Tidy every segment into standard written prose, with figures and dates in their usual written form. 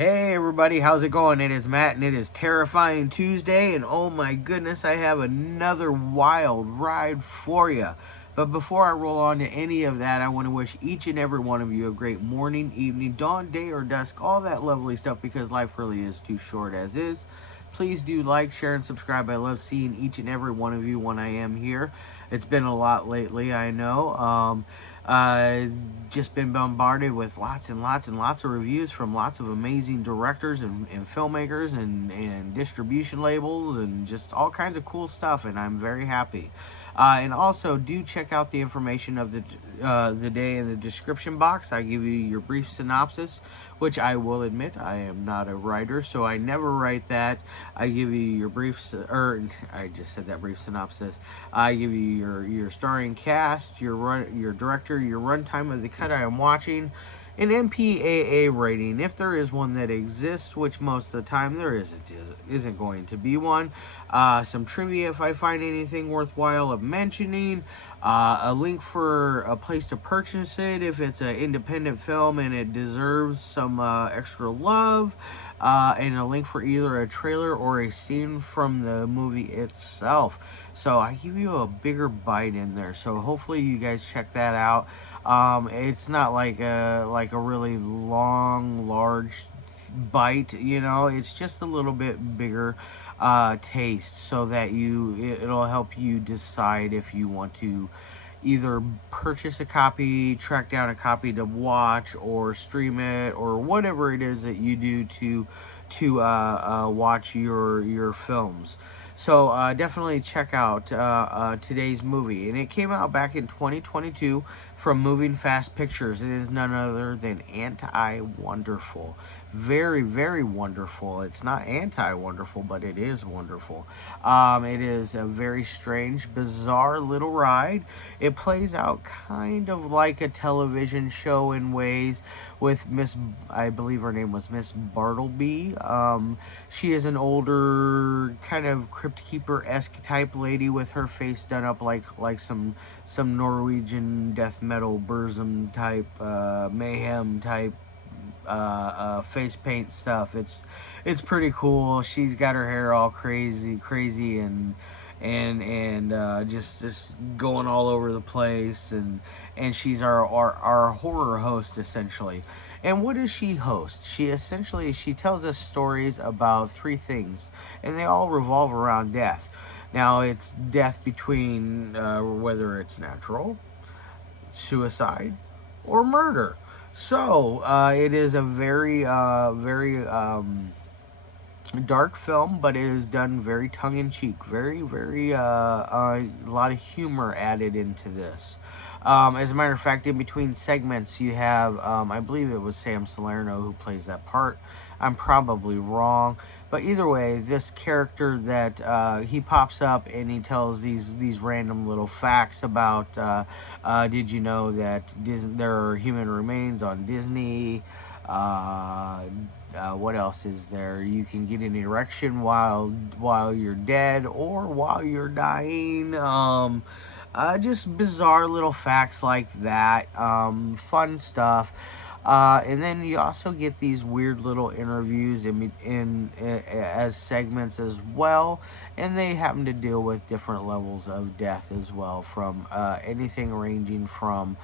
Hey everybody, how's it going? It is Matt and it is Terrifying Tuesday, and oh my goodness, I have another wild ride for you. But before I roll on to any of that, I want to wish each and every one of you a great morning, evening, dawn, day, or dusk, all that lovely stuff, because life really is too short as is. Please do like, share, and subscribe. I love seeing each and every one of you when I am here. It's been a lot lately, I know. Just been bombarded with lots and lots and lots of reviews from lots of amazing directors and filmmakers and distribution labels and just all kinds of cool stuff, and I'm very happy. And also, do check out the information of the day in the description box. I give you your brief synopsis, which I will admit I am not a writer, so I never write that. I give you your brief, or I just said that brief synopsis. I give you your starring cast, your director, your runtime of the cut I am watching, an MPAA rating, if there is one that exists, which most of the time there isn't going to be one. Some trivia if I find anything worthwhile of mentioning. A link for a place to purchase it if it's an independent film and it deserves some extra love. And a link for either a trailer or a scene from the movie itself. So I give you a bigger bite in there. So hopefully you guys check that out. It's not like a really long, large bite. It's just a little bit bigger taste, so that it'll help you decide if you want to either purchase a copy, track down a copy to watch, or stream it, or whatever it is that you do to watch your films. So definitely check out today's movie, and it came out back in 2022 from Moving Fast Pictures. It is none other than Anti-Wonderful. Very, very wonderful. It's not anti-wonderful, but it is wonderful. It is a very strange, bizarre little ride. It plays out kind of like a television show in ways, with I believe her name was Miss Bartleby. She is an older, kind of crypt keeper-esque type lady with her face done up like some Norwegian death metal Burzum type, mayhem type face paint stuff. It's pretty cool. She's got her hair all crazy and just going all over the place, and she's our horror host, essentially. And what does she host? She tells us stories about three things, and they all revolve around death. Now, it's death between whether it's natural, suicide, or murder. So it is a very dark film, but it is done very tongue-in-cheek, very a lot of humor added into this. As a matter of fact, in between segments, you have, I believe it was Sam Salerno who plays that part. I'm probably wrong, but either way, this character that he pops up and he tells these random little facts about. Did you know that there are human remains on Disney? What else is there? You can get an erection while you're dead or while you're dying. Just bizarre little facts like that. Fun stuff. And then you also get these weird little interviews in as segments as well, and they happen to deal with different levels of death as well, from anything ranging from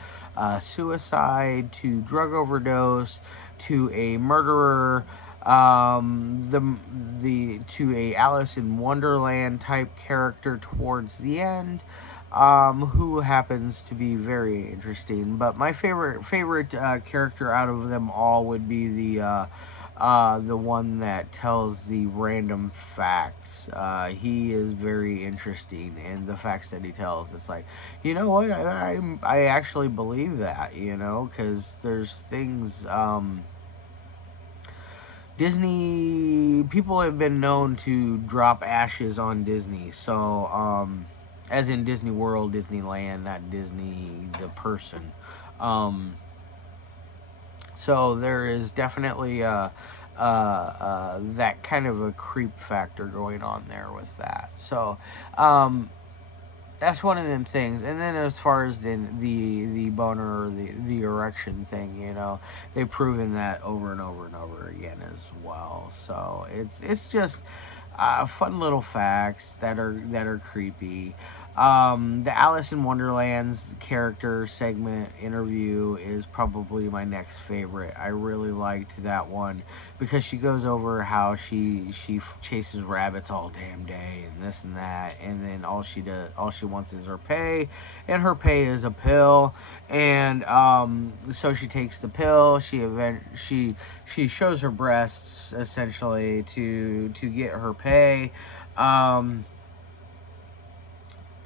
suicide to drug overdose to a murderer, the to a Alice in Wonderland type character towards the end, who happens to be very interesting. But my favorite character out of them all would be the one that tells the random facts. He is very interesting, and the facts that he tells, it's like, you know what, I actually believe that, because there's things. Disney people have been known to drop ashes on Disney, so as in Disney World, Disneyland, not Disney the person. Um, so there is definitely that kind of a creep factor going on there with that. So that's one of them things. And then as far as the boner or the erection thing, they've proven that over and over and over again as well. So it's just fun little facts that are creepy. The Alice in Wonderland's character segment interview is probably my next favorite. I really liked that one because she goes over how she chases rabbits all damn day and this and that, and then all she wants is her pay, and her pay is a pill, and so she takes the pill. She shows her breasts essentially to get her pay. Um,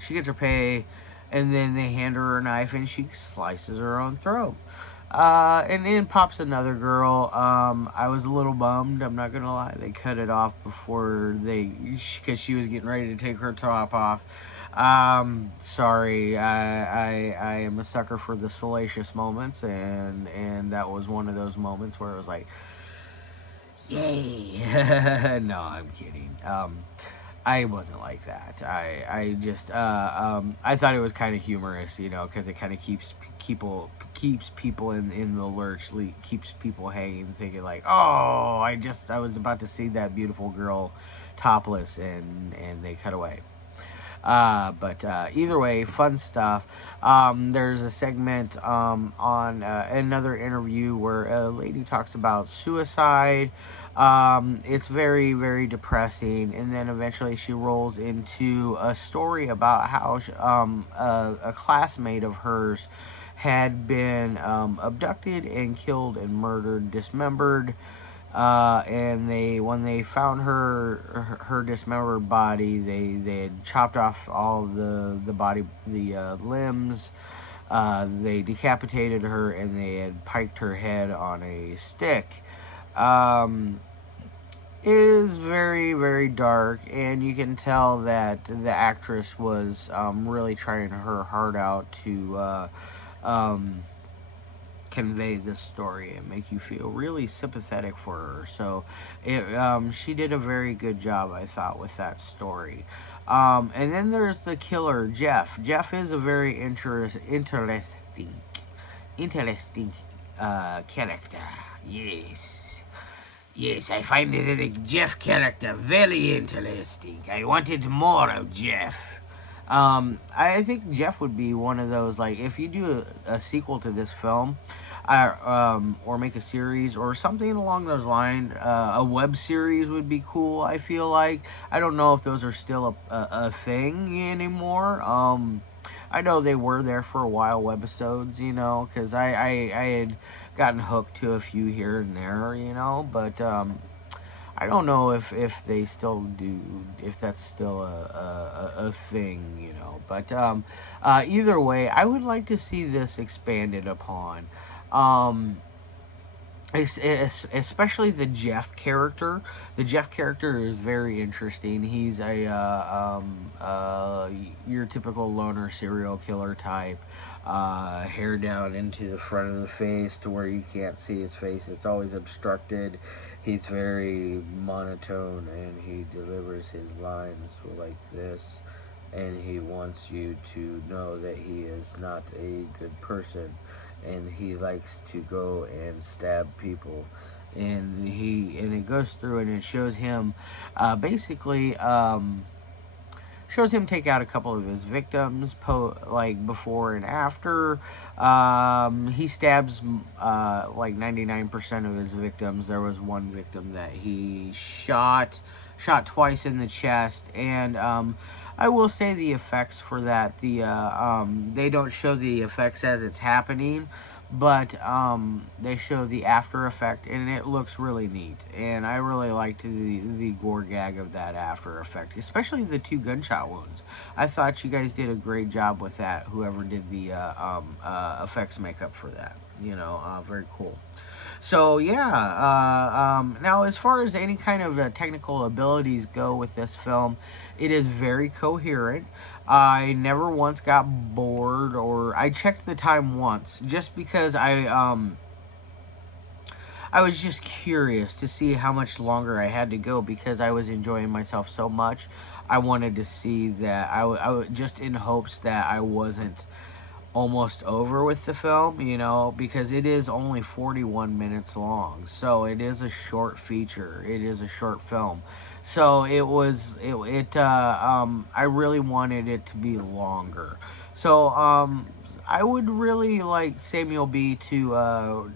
she gets her pay, and then they hand her a knife, and she slices her own throat. And in pops another girl. I was a little bummed. I'm not gonna lie. They cut it off before because she was getting ready to take her top off. Sorry. I am a sucker for the salacious moments, and that was one of those moments where it was like, yay. No, I'm kidding. I wasn't like that. I just I thought it was kind of humorous, because it kind of keeps people in the lurch, keeps people hanging, thinking like, oh, I was about to see that beautiful girl topless, and they cut away. But either way, fun stuff. There's a segment on another interview where a lady talks about suicide. It's very, very depressing, and then eventually she rolls into a story about how a classmate of hers had been abducted and killed and murdered, dismembered. And when they found her dismembered body, they had chopped off all the body, the limbs. They decapitated her, and they had piked her head on a stick. Is very, very dark, and you can tell that the actress was really trying her heart out to convey this story and make you feel really sympathetic for her. So she did a very good job, I thought, with that story. And then there's the killer, Jeff. Jeff is a very interesting character. Yes, I find the Jeff character very interesting. I wanted more of Jeff. I think Jeff would be one of those, like, if you do a sequel to this film, or make a series or something along those lines, a web series would be cool, I feel like. I don't know if those are still a thing anymore. I know they were there for a while, webisodes, because I had gotten hooked to a few here and there, but I don't know if they still do, if that's still a thing, But either way, I would like to see this expanded upon. Especially the Jeff character. The Jeff character is very interesting. He's your typical loner serial killer type. Hair down into the front of the face to where you can't see his face. It's always obstructed. He's very monotone, and he delivers his lines like this. And he wants you to know that he is not a good person, and he likes to go and stab people, and it goes through and it shows him basically shows him take out a couple of his victims, like before and after. He stabs like 99% of his victims. There was one victim that he shot twice in the chest, and I will say the effects for that, they don't show the effects as it's happening, but they show the after effect, and it looks really neat. And I really liked the gore gag of that after effect, especially the 2 gunshot wounds. I thought you guys did a great job with that, whoever did the effects makeup for that. Very cool. So yeah, now as far as any kind of technical abilities go with this film, it is very coherent. I never once got bored, or I checked the time once just because I was just curious to see how much longer I had to go because I was enjoying myself so much. I wanted to see that just in hopes that I wasn't almost over with the film, you know, because it is only 41 minutes long. So it is a short feature. It is a short film. So I really wanted it to be longer. So I would really like Samuel B to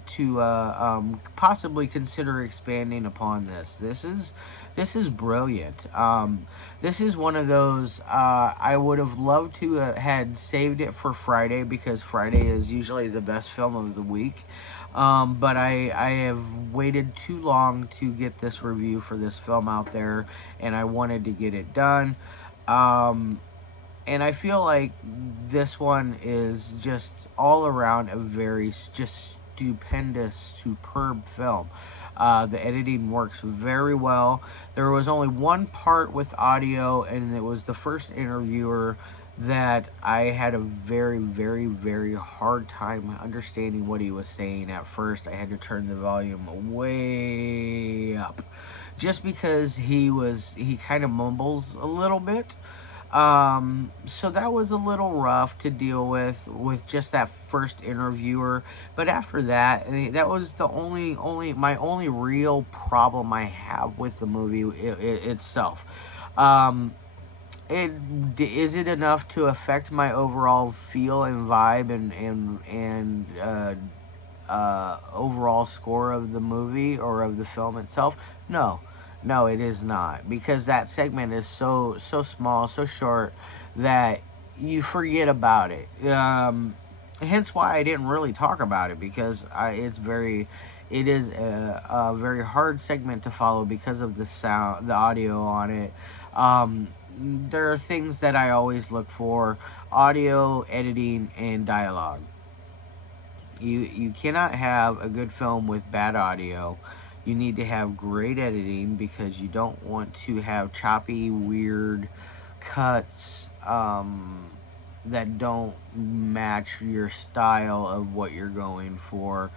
possibly consider expanding upon this. This is brilliant. This is one of those I would have loved to had saved it for Friday because Friday is usually the best film of the week. But I have waited too long to get this review for this film out there, and I wanted to get it done. And I feel like this one is just all around a very just stupendous, superb film. The editing works very well. There was only one part with audio, and it was the first interviewer that I had a very, very, very hard time understanding what he was saying at first. I had to turn the volume way up just because he kind of mumbles a little bit. So that was a little rough to deal with just that first interviewer. But after that, that was the my only real problem I have with the movie itself. Um, is it enough to affect my overall feel and vibe and overall score of the movie or of the film itself? No, no, it is not, because that segment is so small, so short that you forget about it. Hence why I didn't really talk about it, because it is a very hard segment to follow because of the sound, the audio on it. There are things that I always look for: audio, editing, and dialogue. You cannot have a good film with bad audio. You need to have great editing because you don't want to have choppy, weird cuts that don't match your style of what you're going for.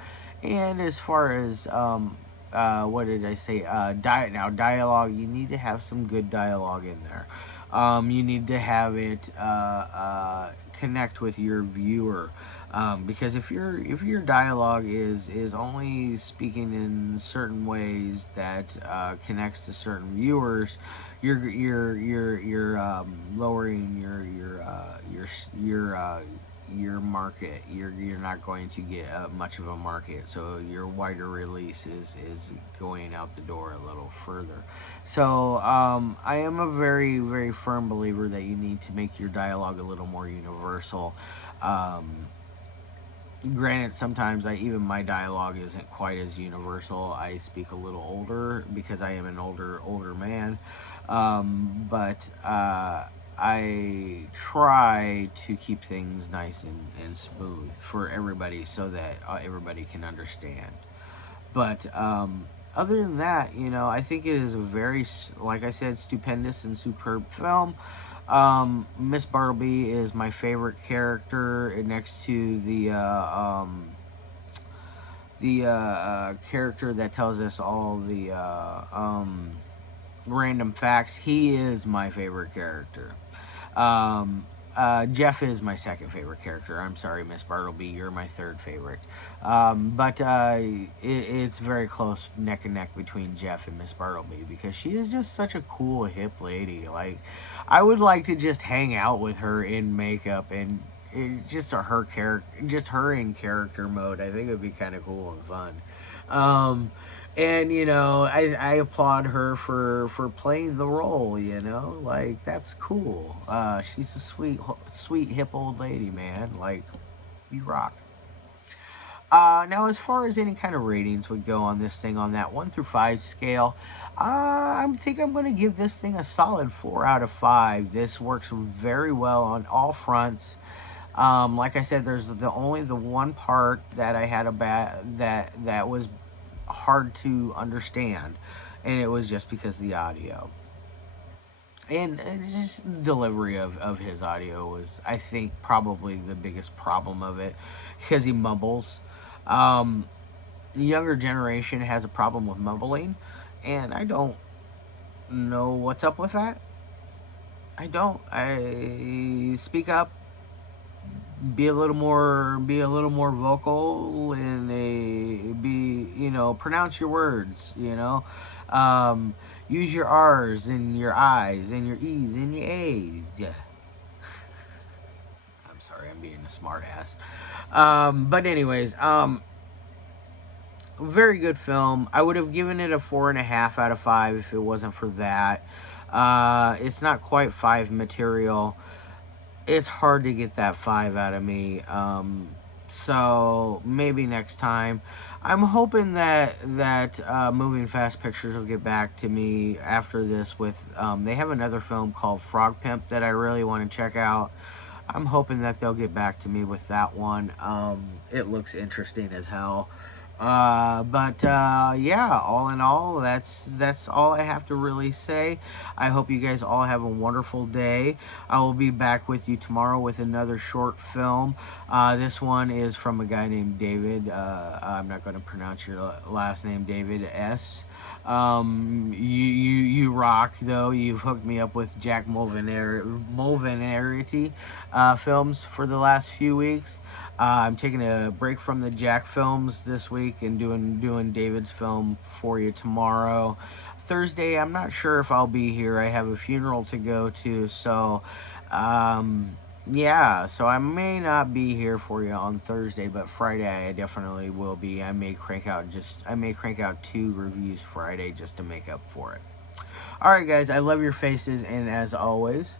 And as far as what did I say? Dialogue. You need to have some good dialogue in there. You need to have it connect with your viewer. Because if your dialogue is only speaking in certain ways that connects to certain viewers, you're lowering your market. You're not going to get much of a market. So your wider release is going out the door a little further. So I am a very, very firm believer that you need to make your dialogue a little more universal. Granted, sometimes even my dialogue isn't quite as universal. I speak a little older because I am an older man. But I try to keep things nice and smooth for everybody so that everybody can understand. But other than that, I think it is a very, like I said, stupendous and superb film. Miss Bartleby is my favorite character next to the character that tells us all the random facts. He is my favorite character. Um, Jeff is my second favorite character. I'm sorry, Miss Bartleby, you're my third favorite. But it's very close, neck and neck, between Jeff and Miss Bartleby because she is just such a cool, hip lady. Like, I would like to just hang out with her in makeup and just her character, just her in character mode. I think it would be kind of cool and fun. Um, and I applaud her for playing the role. Like, that's cool. She's a sweet hip old lady, man. Like, you rock. Now, as far as any kind of ratings would go on this thing on that 1 through 5 scale, I think I'm going to give this thing a solid 4 out of 5. This works very well on all fronts. Like I said, there's only the one part that I had a bad that was hard to understand, and it was just because of the audio. And just delivery of his audio was, I think, probably the biggest problem of it, because he mumbles. Um, the younger generation has a problem with mumbling, and I don't know what's up with that. I don't. I speak up, be a little more vocal, and pronounce your words. Use your R's and your I's and your E's and your A's. Yeah. I'm sorry, I'm being a smart ass. But anyways, very good film. I would have given it a 4.5 out of 5 if it wasn't for that. It's not quite 5 material. It's hard to get that 5 out of me. So maybe next time. I'm hoping that Moving Fast Pictures will get back to me after this with. They have another film called Frog Pimp that I really want to check out. I'm hoping that they'll get back to me with that one. It looks interesting as hell. But yeah, all in all, that's all I have to really say. I hope you guys all have a wonderful day. I will be back with you tomorrow with another short film. This one is from a guy named David. I'm not going to pronounce your last name, David S. You rock though. You've hooked me up with Jack Mulvanarity films for the last few weeks. I'm taking a break from the Jack films this week and doing David's film for you tomorrow. Thursday, I'm not sure if I'll be here. I have a funeral to go to, so yeah, so I may not be here for you on Thursday, but Friday I definitely will be. I may crank out 2 reviews Friday just to make up for it. All right, guys, I love your faces, and as always,